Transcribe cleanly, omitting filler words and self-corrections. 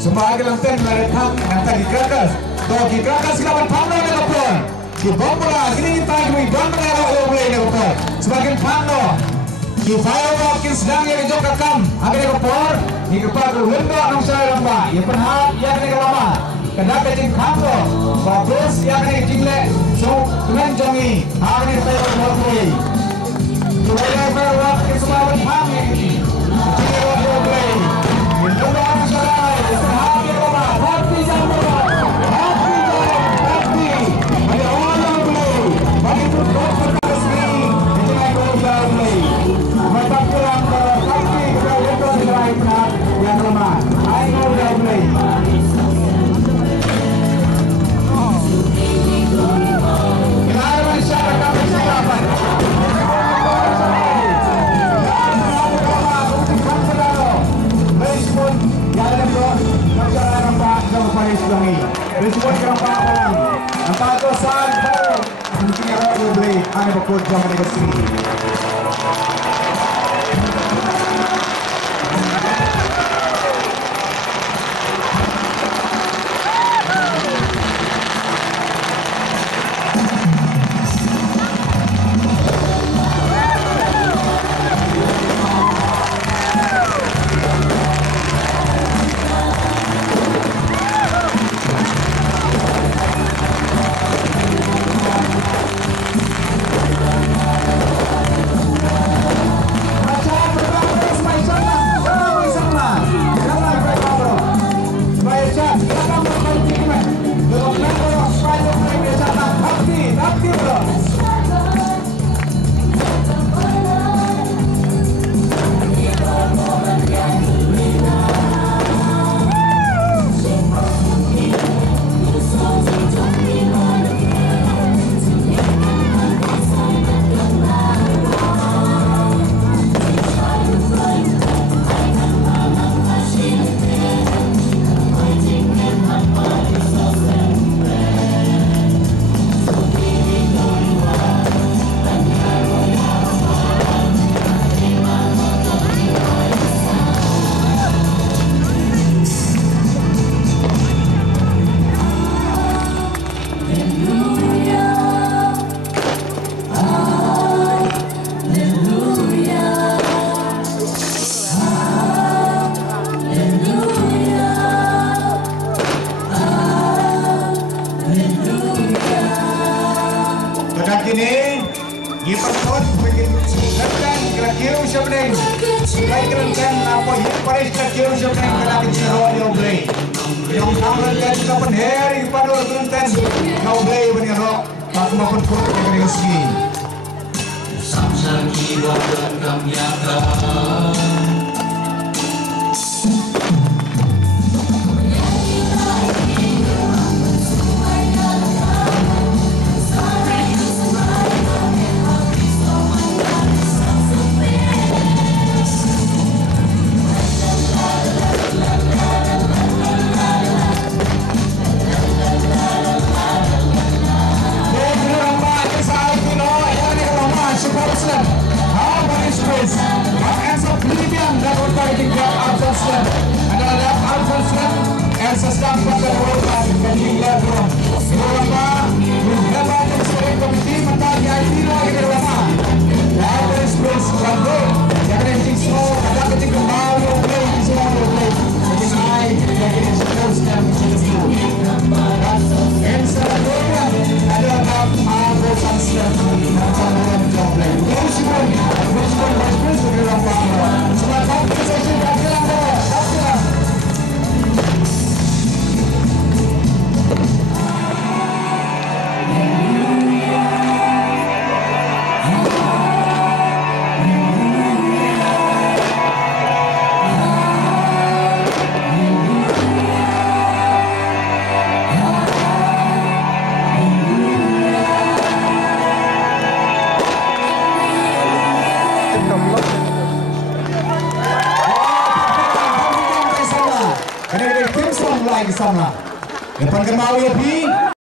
Sebagai lantai merekam yang tadi kertas. Toki kertas selamat pano ni kapur. Ki bombola kini kita kami bombola yang boleh ni kapur. Sebagai pano. Ki firework kini sedang yang jauh kakam. Agar kapur. Ki kapur window nong saya lamba. Ia penhat ia kini kelama. Kenapa kecil kampo? Bagus ia kini jingle. So tuan jongi. Hari ni firework boleh. Tuan firework kini selamat pano ni. Jingle boleh. Window nong saya. Respon kerapaan empat dosan mungkin yang boleh ane bakut jam negasi. Sama. Depan ke mau ya, Pi.